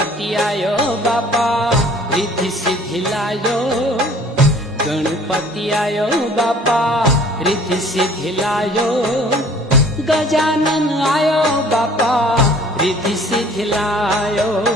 गणपति आयो बापा रिद्धि सिद्धि लायो। गणपति आयो बापा रिद्धि सिद्धि लायो। गजानन आयो बापा रिद्धि सिद्धि लायो।